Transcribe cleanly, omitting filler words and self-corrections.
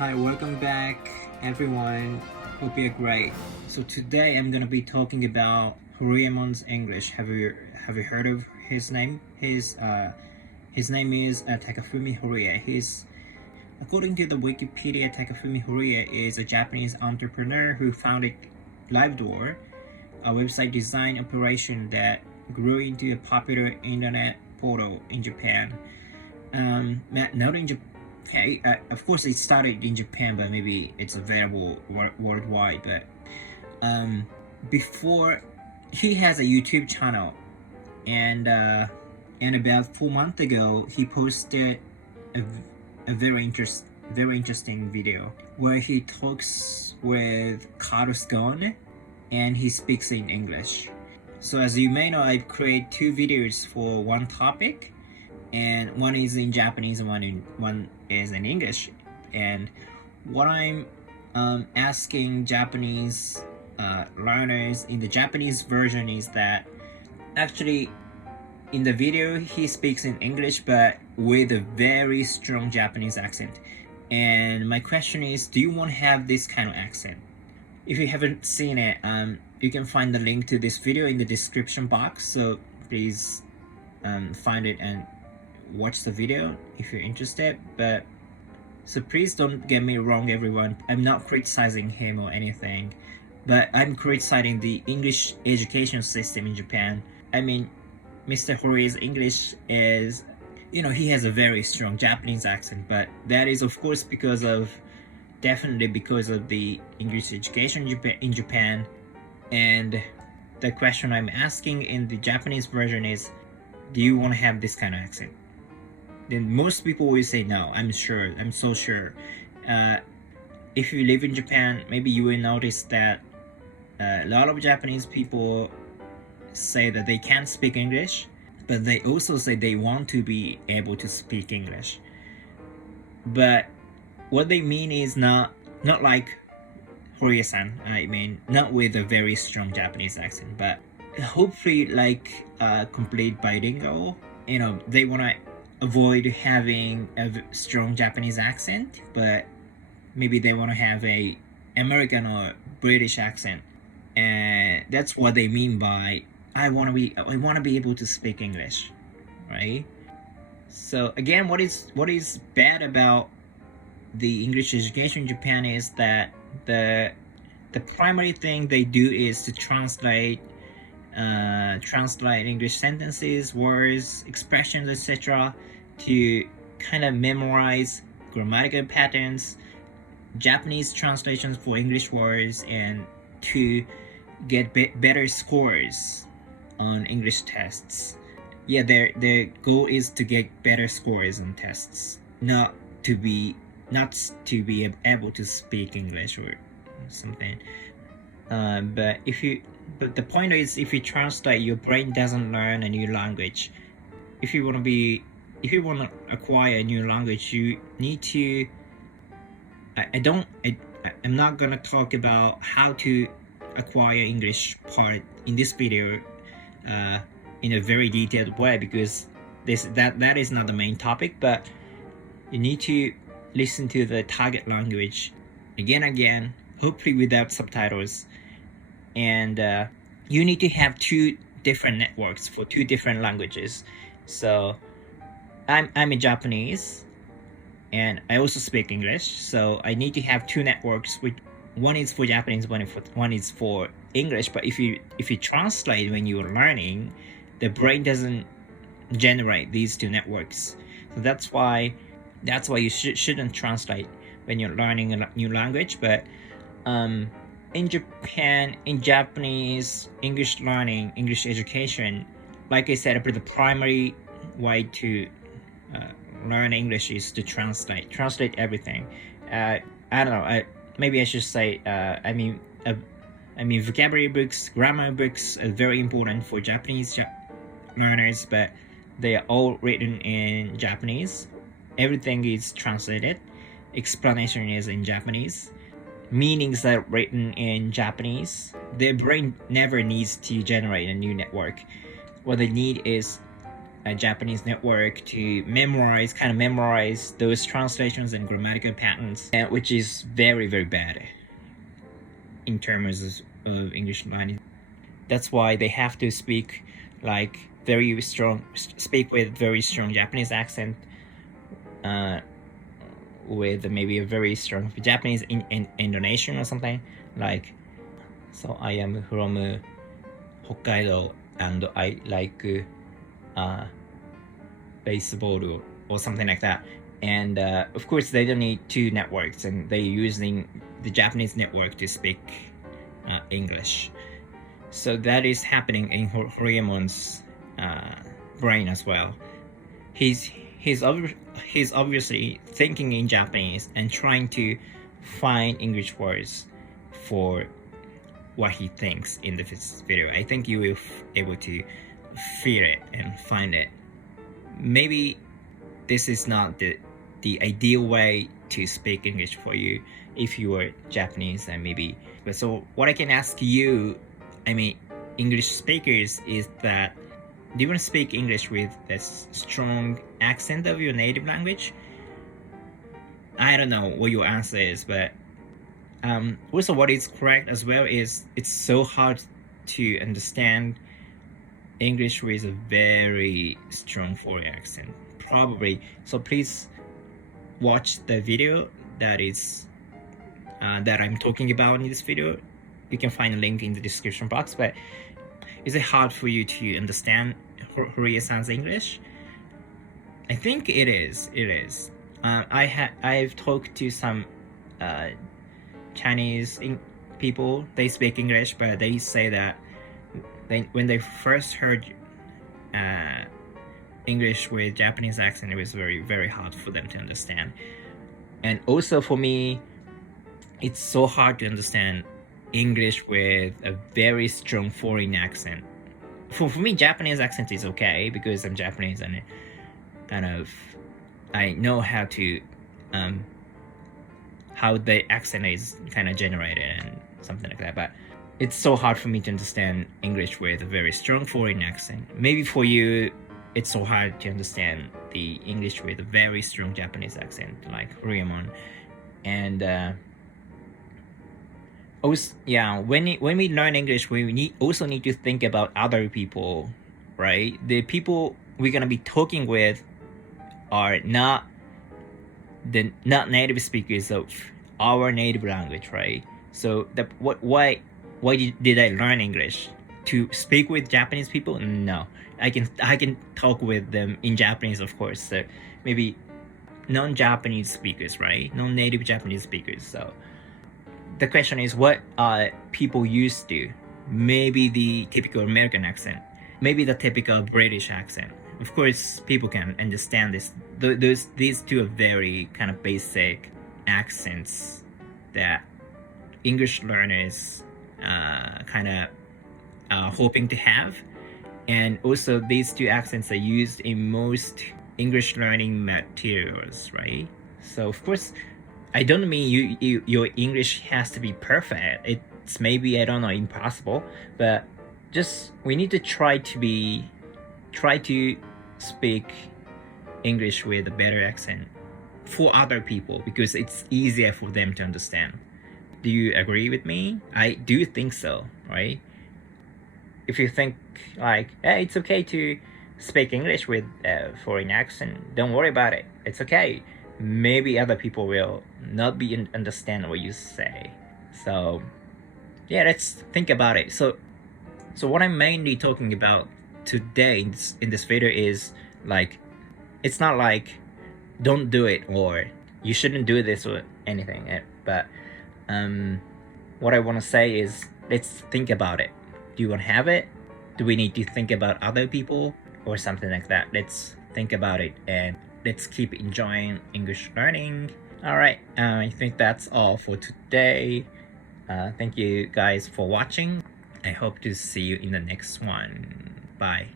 Hi, welcome back everyone. Hope you're great. So today I'm gonna be talking about Horiemon's English. Have you heard of his name? His name is Takafumi Horie. According to the Wikipedia, Takafumi Horie is a Japanese entrepreneur who founded LiveDoor, a website design operation that grew into a popular internet portal in Japan. Not in Japan. Of course, it started in Japan, but maybe it's available worldwide. But before, he has a YouTube channel, and about 4 months ago, he posted a very interesting video where he talks with Carlos Ghosn, and he speaks in English. So as you may know, I've created 2 videos for one topic, and one is in Japanese and one is in English. And what I'm asking Japanese learners in the Japanese version is that actually in the video he speaks in English but with a very strong Japanese accent. And my question is, do you want to have this kind of accent? If you haven't seen it, you can find the link to this video in the description box, so please find it and watch the video if you're interested. But so please don't get me wrong, everyone. I'm not criticizing him or anything, but I'm criticizing the English education system in Japan. I mean, Mr. Horie's English is, he has a very strong Japanese accent, but that is of course definitely because of the English education in Japan. And the question I'm asking in the Japanese version is, do you want to have this kind of accent? Then most people will say no. I'm so sure. If you live in Japan, maybe you will notice that a lot of Japanese people say that they can't speak English, but they also say they want to be able to speak English. But what they mean is not like Horie-san. I mean, not with a very strong Japanese accent, but hopefully like complete bilingual. They want to avoid having a strong Japanese accent, but maybe they want to have a American or British accent, and that's what they mean by I want to be able to speak English, right? So again, what is bad about the English education in Japan is that the primary thing they do is to translate English sentences, words, expressions, etc., to kind of memorize grammatical patterns, Japanese translations for English words, and to get better scores on English tests. Yeah, their goal is to get better scores on tests, not to be able to speak English or something. But the point is, if you translate, your brain doesn't learn a new language. If you want to acquire a new language, you need to. I'm not gonna talk about how to acquire English part in this video in a very detailed way, because that is not the main topic. But you need to listen to the target language again, hopefully without subtitles. And you need to have 2 different networks for 2 different languages. So I'm a Japanese, and I also speak English. So I need to have 2 networks. One is for Japanese, one is for English. But if you translate when you're learning, the brain doesn't generate these 2 networks. So that's why you shouldn't translate when you're learning a new language. But in Japan, in Japanese, English learning, English education, like I said, the primary way to learn English is to translate everything. I don't know, maybe I should say, I mean vocabulary books, grammar books are very important for Japanese learners, but they are all written in Japanese. Everything is translated. Explanation is in Japanese. Meanings are written in Japanese. Their brain never needs to generate a new network. What they need is a Japanese network to memorize those translations and grammatical patterns, which is very, very bad in terms of English learning. That's why they have to speak with very strong Japanese accent, with maybe a very strong Japanese in Indonesian or something. So I am from Hokkaido and I like baseball or something like that. And of course they don't need two networks, and they're using the Japanese network to speak English. So that is happening in Horiemon's brain as well. He's obviously thinking in Japanese and trying to find English words for what he thinks in this video. I think you will be able to feel it and find it. Maybe this is not the ideal way to speak English for you if you are Japanese, and maybe. But so what I can ask you, English speakers, is that do you want to speak English with a strong accent of your native language? I don't know what your answer is, but also what is correct as well is it's so hard to understand English with a very strong foreign accent, probably. So please watch the video that I'm talking about in this video. You can find a link in the description box. But is it hard for you to understand Horie-san's English? I think it is. I've talked to some Chinese people. They speak English, but they say that when they first heard English with Japanese accent, it was very, very hard for them to understand. And also for me, it's so hard to understand English with a very strong foreign accent. For me, Japanese accent is okay because I'm Japanese and I know how the accent is kind of generated and something like that. But it's so hard for me to understand English with a very strong foreign accent. Maybe for you, it's so hard to understand the English with a very strong Japanese accent, like Horiemon. And also, when we learn English, we also need to think about other people, right? The people we're gonna be talking with are not native speakers of our native language, right? So why did I learn English? To speak with Japanese people? No, I can talk with them in Japanese, of course. So maybe non-Japanese speakers, right? Non-native Japanese speakers. So the question is, what are people used to? Maybe the typical American accent, maybe the typical British accent. Of course, people can understand this. These two are very kind of basic accents that English learners hoping to have. And also these two accents are used in most English learning materials, right? So of course, I don't mean your English has to be perfect. It's maybe, I don't know, impossible, but just we need to try to speak English with a better accent for other people because it's easier for them to understand. Do you agree with me? I do think so, right? If you think hey, it's okay to speak English with a foreign accent, don't worry about it. It's okay. Maybe other people will not understand what you say. So yeah, let's think about it. So what I'm mainly talking about today in this video is it's not like don't do it or you shouldn't do this or anything, but what I want to say is let's think about it. Do you want to have it? Do we need to think about other people or something like that? Let's think about it and let's keep enjoying English learning. All right, I think that's all for today. Thank you guys for watching. I hope to see you in the next one. Bye.